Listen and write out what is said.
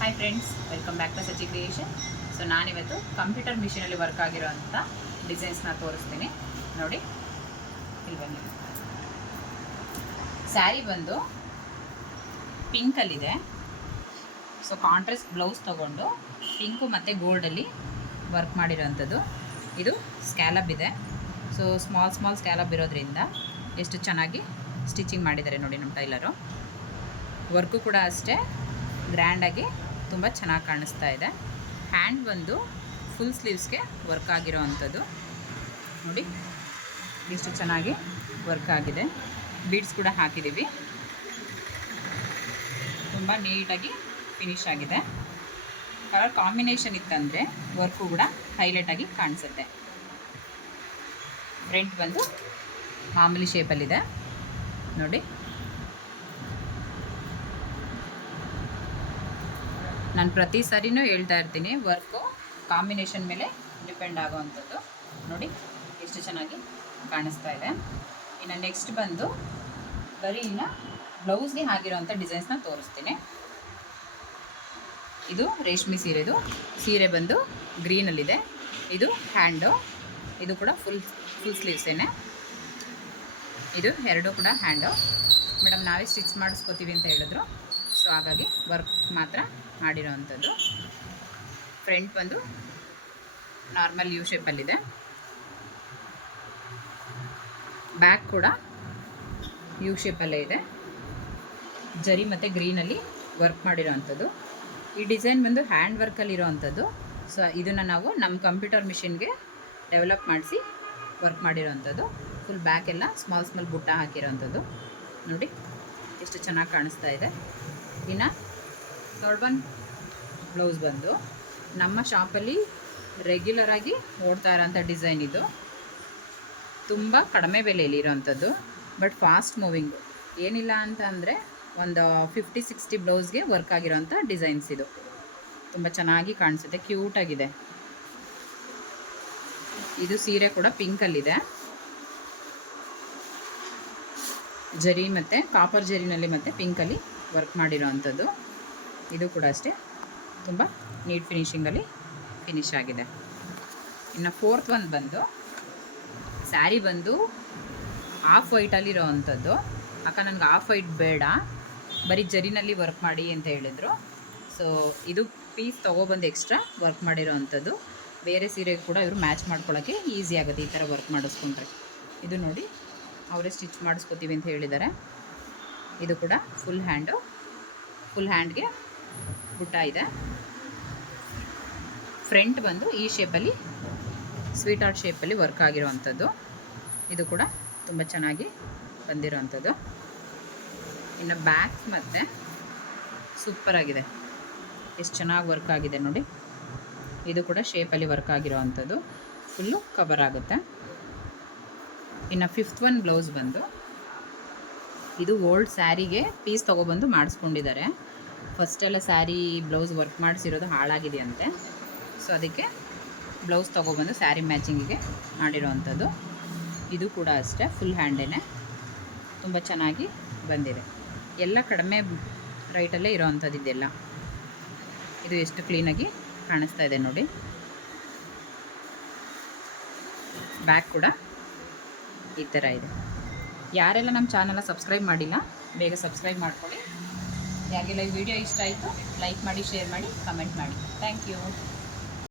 Hi friends, welcome back to Sachi creation. So ನಾನಿವತ್ತು computer ಮಿಷಿನಲ್ಲಿ work ಆಗಿರೋಂಥ ಡಿಸೈನ್ಸ್ನ ತೋರಿಸ್ತೀನಿ ನೋಡಿ. ಇಲ್ಲಿ ಬನ್ನಿ. ಸ್ಯಾರಿ ಬಂದು ಪಿಂಕಲ್ಲಿದೆ. ಸೊ ಕಾಂಟ್ರಾಸ್ಟ್ ಬ್ಲೌಸ್ ತೊಗೊಂಡು ಪಿಂಕು ಮತ್ತು ಗೋಲ್ಡಲ್ಲಿ ವರ್ಕ್ ಮಾಡಿರೋವಂಥದ್ದು. ಇದು ಸ್ಕ್ಯಾಲಪ್ ಇದೆ. ಸೊ ಸ್ಮಾಲ್ ಸ್ಕ್ಯಾಲಪ್ ಇರೋದ್ರಿಂದ ಎಷ್ಟು ಚೆನ್ನಾಗಿ ಸ್ಟಿಚಿಂಗ್ ಮಾಡಿದ್ದಾರೆ ನೋಡಿ ನಮ್ಮ ಟೈಲರು. ವರ್ಕು ಕೂಡ ಅಷ್ಟೇ ಗ್ರ್ಯಾಂಡಾಗಿ ತುಂಬ ಚೆನ್ನಾಗಿ ಕಾಣಿಸ್ತಾ ಇದೆ. ಹ್ಯಾಂಡ್ ಬಂದು ಫುಲ್ ಸ್ಲೀವ್ಸ್ಗೆ ವರ್ಕ್ ಆಗಿರೋ ಅಂಥದ್ದು ನೋಡಿ, ಎಷ್ಟು ಚೆನ್ನಾಗಿ ವರ್ಕ್ ಆಗಿದೆ. ಬೀಡ್ಸ್ ಕೂಡ ಹಾಕಿದ್ದೀವಿ, ತುಂಬ ನೀಟಾಗಿ ಫಿನಿಶ್ ಆಗಿದೆ. ಕಲರ್ ಕಾಂಬಿನೇಷನ್ ಇತ್ತಂದರೆ ವರ್ಕು ಕೂಡ ಹೈಲೈಟಾಗಿ ಕಾಣಿಸುತ್ತೆ. ಫ್ರಂಟ್ ಬಂದು ಮಾಮೂಲಿ ಶೇಪಲ್ಲಿದೆ ನೋಡಿ. ನಾನು ಪ್ರತಿ ಸಾರಿನೂ ಹೇಳ್ತಾ ಇರ್ತೀನಿ, ವರ್ಕು ಕಾಂಬಿನೇಷನ್ ಮೇಲೆ ಡಿಪೆಂಡ್ ಆಗೋವಂಥದ್ದು ನೋಡಿ, ಎಷ್ಟು ಚೆನ್ನಾಗಿ ಕಾಣಿಸ್ತಾ ಇದೆ. ಇನ್ನು ನೆಕ್ಸ್ಟ್ ಬಂದು ಬರೀ ಇನ್ನು ಬ್ಲೌಸ್ಗೆ ಆಗಿರೋವಂಥ ಡಿಸೈನ್ಸ್ನ ತೋರಿಸ್ತೀನಿ. ಇದು ರೇಷ್ಮೆ ಸೀರೆದು. ಸೀರೆ ಬಂದು ಗ್ರೀನಲ್ಲಿದೆ. ಇದು ಹ್ಯಾಂಡು, ಇದು ಕೂಡ ಫುಲ್ ಸ್ಲೀವ್ಸೇನೆ. ಇದು ಎರಡು ಕೂಡ ಹ್ಯಾಂಡು. ಮೇಡಮ್ ನಾವೇ ಸ್ಟಿಚ್ ಮಾಡಿಸ್ಕೋತೀವಿ ಅಂತ ಹೇಳಿದ್ರು, ಸೊ ಹಾಗಾಗಿ ವರ್ಕ್ ಮಾತ್ರ ಮಾಡಿರೋ ಅಂಥದ್ದು. ಫ್ರಂಟ್ ಬಂದು ನಾರ್ಮಲ್ ಯು ಶೇಪಲ್ಲಿದೆ. ಬ್ಯಾಕ್ ಕೂಡ ಯು ಶೇಪಲ್ಲೇ ಇದೆ. ಜರಿ ಮತ್ತು ಗ್ರೀನಲ್ಲಿ ವರ್ಕ್ ಮಾಡಿರೋ ಅಂಥದ್ದು. ಈ ಡಿಸೈನ್ ಬಂದು ಹ್ಯಾಂಡ್ ವರ್ಕಲ್ಲಿರೋ ಅಂಥದ್ದು. ಸೊ ಇದನ್ನು ನಾವು ನಮ್ಮ ಕಂಪ್ಯೂಟರ್ ಮಿಷಿನ್ಗೆ ಡೆವಲಪ್ ಮಾಡಿಸಿ ವರ್ಕ್ ಮಾಡಿರೋ ಅಂಥದ್ದು. ಫುಲ್ ಬ್ಯಾಕ್ ಎಲ್ಲ ಸ್ಮಾಲ್ ಬುಟ್ಟ ಹಾಕಿರೋ ಅಂಥದ್ದು ನೋಡಿ, ಎಷ್ಟು ಚೆನ್ನಾಗಿ ಕಾಣಿಸ್ತಾ ಇದೆ. ಇನ್ನು ಥರ್ಡ್ ಒನ್ ಬ್ಲೌಸ್ ಬಂದು ನಮ್ಮ ಶಾಪಲ್ಲಿ ರೆಗ್ಯುಲರಾಗಿ ಓಡ್ತಾ ಇರೋಂಥ ಡಿಸೈನ್. ಇದು ತುಂಬ ಕಡಿಮೆ ಬೆಲೆಯಲ್ಲಿ ಇರೋವಂಥದ್ದು, ಬಟ್ ಫಾಸ್ಟ್ ಮೂವಿಂಗು. ಏನಿಲ್ಲ ಅಂತ ಅಂದರೆ ಒಂದು 50-60 ಬ್ಲೌಸ್ಗೆ ವರ್ಕ್ ಆಗಿರೋಂಥ ಡಿಸೈನ್ಸ್. ಇದು ತುಂಬ ಚೆನ್ನಾಗಿ ಕಾಣಿಸುತ್ತೆ, ಕ್ಯೂಟಾಗಿದೆ. ಇದು ಸೀರೆ ಕೂಡ ಪಿಂಕಲ್ಲಿದೆ. ಜರಿ ಮತ್ತು ಕಾಪರ್ ಜರಿನಲ್ಲಿ ಮತ್ತು ಪಿಂಕಲ್ಲಿ ವರ್ಕ್ ಮಾಡಿರೋ ಅಂಥದ್ದು. ಇದು ಕೂಡ ಅಷ್ಟೇ ತುಂಬ ನೀಟ್ ಫಿನಿಶಿಂಗಲ್ಲಿ ಫಿನಿಶ್ ಆಗಿದೆ. ಇನ್ನು ಫೋರ್ತ್ ಒಂದು ಬಂದು ಸ್ಯಾರಿ ಬಂದು ಆಫ್ ವೈಟಲ್ಲಿರೋ ಅಂಥದ್ದು. ಅಕ್ಕ ನನಗೆ ಆಫ್ ವೈಟ್ ಬೇಡ, ಬರೀ ಜರಿನಲ್ಲಿ ವರ್ಕ್ ಮಾಡಿ ಅಂತ ಹೇಳಿದರು. ಸೊ ಇದು ಪೀಸ್ ತೊಗೊಬಂದು ಎಕ್ಸ್ಟ್ರಾ ವರ್ಕ್ ಮಾಡಿರೋ ಅಂಥದ್ದು. ಬೇರೆ ಸೀರೆಗೆ ಕೂಡ ಇವರು ಮ್ಯಾಚ್ ಮಾಡ್ಕೊಳ್ಳೋಕ್ಕೆ ಈಸಿ ಆಗುತ್ತೆ ಈ ಥರ ವರ್ಕ್ ಮಾಡಿಸ್ಕೊಂಡ್ರೆ. ಇದು ನೋಡಿ, ಅವರೇ ಸ್ಟಿಚ್ ಮಾಡಿಸ್ಕೊತೀವಿ ಅಂತ ಹೇಳಿದ್ದಾರೆ. ಇದು ಕೂಡ ಫುಲ್ ಹ್ಯಾಂಡ್ಗೆ ಬುಟ್ಟ ಇದೆ. ಫ್ರಂಟ್ ಬಂದು ಈ ಶೇಪಲ್ಲಿ ಸ್ವೀಟ್ ಆರ್ಟ್ ಶೇಪಲ್ಲಿ ವರ್ಕ್ ಆಗಿರೋವಂಥದ್ದು. ಇದು ಕೂಡ ತುಂಬ ಚೆನ್ನಾಗಿ ಬಂದಿರೋವಂಥದ್ದು. ಇನ್ನು ಬ್ಯಾಕ್ ಮತ್ತು ಸೂಪರಾಗಿದೆ, ಎಷ್ಟು ಚೆನ್ನಾಗಿ ವರ್ಕ್ ಆಗಿದೆ ನೋಡಿ. ಇದು ಕೂಡ ಶೇಪಲ್ಲಿ ವರ್ಕ್ ಆಗಿರೋ ಅಂಥದ್ದು, ಫುಲ್ಲು ಕವರ್ ಆಗುತ್ತೆ. ಇನ್ನು ಫಿಫ್ತ್ ಒನ್ ಬ್ಲೌಸ್ ಬಂದು ಇದು ಓಲ್ಡ್ ಸ್ಯಾರಿಗೆ ಪೀಸ್ ತೊಗೊಬಂದು ಮಾಡಿಸ್ಕೊಂಡಿದ್ದಾರೆ. ಫಸ್ಟೆಲ್ಲ ಸ್ಯಾರಿ ಬ್ಲೌಸ್ ವರ್ಕ್ ಮಾಡಿಸಿರೋದು ಹಾಳಾಗಿದೆಯಂತೆ. ಸೊ ಅದಕ್ಕೆ ಬ್ಲೌಸ್ ತೊಗೊಬಂದು ಸ್ಯಾರಿ ಮ್ಯಾಚಿಂಗಿಗೆ ಮಾಡಿರೋ ಅಂಥದ್ದು. ಇದು ಕೂಡ ಅಷ್ಟೇ ಫುಲ್ ಹ್ಯಾಂಡೇನೆ, ತುಂಬ ಚೆನ್ನಾಗಿ ಬಂದಿದೆ. ಎಲ್ಲ ಕಡಿಮೆ ರೈಟಲ್ಲೇ ಇರೋ ಅಂಥದ್ದು ಇದೆಲ್ಲ. ಇದು ಎಷ್ಟು ಕ್ಲೀನಾಗಿ ಕಾಣಿಸ್ತಾ ಇದೆ ನೋಡಿ. ಬ್ಯಾಕ್ ಕೂಡ ಈ ಥರ ಇದೆ. ಯಾರೆಲ್ಲ ನಮ್ಮ ಚಾನಲ್ನ ಸಬ್ಸ್ಕ್ರೈಬ್ ಮಾಡಿಲ್ಲ, ಬೇಗ ಸಬ್ಸ್ಕ್ರೈಬ್ ಮಾಡ್ಕೊಳ್ಳಿ. ಯಾರಿಗೆಲ್ಲ ಈ ವಿಡಿಯೋ ಇಷ್ಟ ಆಯಿತು ಲೈಕ್ ಮಾಡಿ, ಶೇರ್ ಮಾಡಿ, ಕಮೆಂಟ್ ಮಾಡಿ. Thank you.